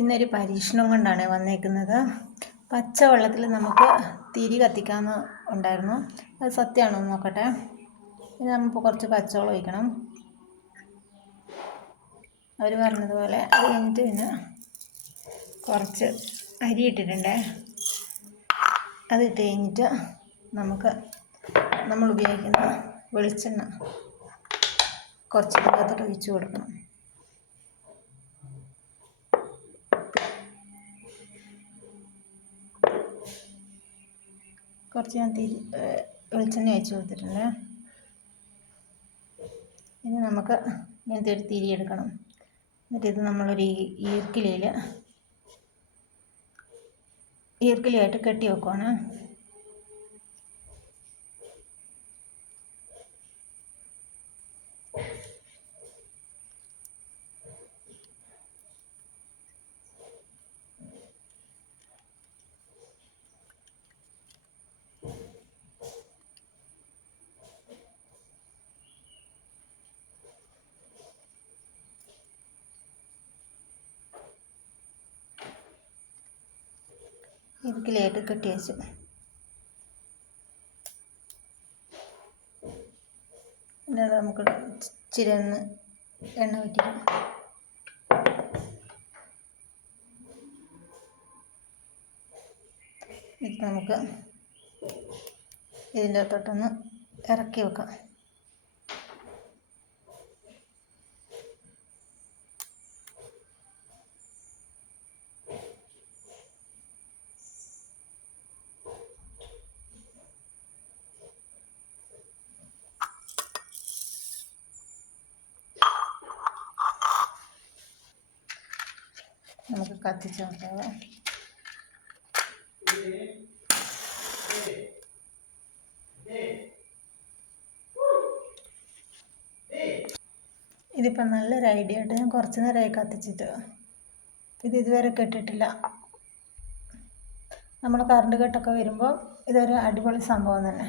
ഇന്നൊരു പരീക്ഷണം കൊണ്ടാണ് വന്നേക്കുന്നത്. പച്ചവെള്ളത്തിൽ നമുക്ക് തിരി കത്തിക്കാമെന്ന് ഉണ്ടായിരുന്നു. അത് സത്യമാണോ എന്ന് നോക്കട്ടെ. ഇനി നമുക്ക് കുറച്ച് പച്ചവെള്ളം ഒഴിക്കണം. അവർ പറഞ്ഞതുപോലെ അത് കഴിഞ്ഞിട്ട് പിന്നെ കുറച്ച് അരി ഇട്ടിട്ടുണ്ട്. അതിട്ട് കഴിഞ്ഞിട്ട് നമ്മൾ ഉപയോഗിക്കുന്ന വെളിച്ചെണ്ണ കുറച്ച് ഇതിനകത്തോട്ട് ഒഴിച്ച് കൊടുക്കണം. കുറച്ച് ഞാൻ വെളിച്ചെണ്ണ ഒഴിച്ച് കൊടുത്തിട്ടുണ്ട്. ഇനി നമുക്ക് ഇങ്ങനത്തെ ഒരു തിരി എടുക്കണം. എന്നിട്ട് ഇത് നമ്മളൊരു ഈർക്കിലിയായിട്ട് കെട്ടി വെക്കുവാണ്. ഈർക്കിലിയായിട്ട് കെട്ടി വെച്ചു. പിന്നെ നമുക്ക് ഇച്ചിരി എണ്ണ വറ്റിക്കണം. ഇത് നമുക്ക് ഇതിൻ്റെ അകത്തോട്ടൊന്ന് ഇറക്കി വെക്കാം. നമുക്ക് കത്തിച്ച് നോക്കാം. ഇതിപ്പോൾ നല്ലൊരു ഐഡിയ ആയിട്ട് ഞാൻ കുറച്ച് നേരമായി കത്തിച്ചിട്ട്. ഇതുവരെ കെട്ടിട്ടില്ല. നമ്മൾ കറണ്ട് കട്ടൊക്കെ വരുമ്പോൾ ഇതൊരു അടിപൊളി സംഭവം തന്നെ.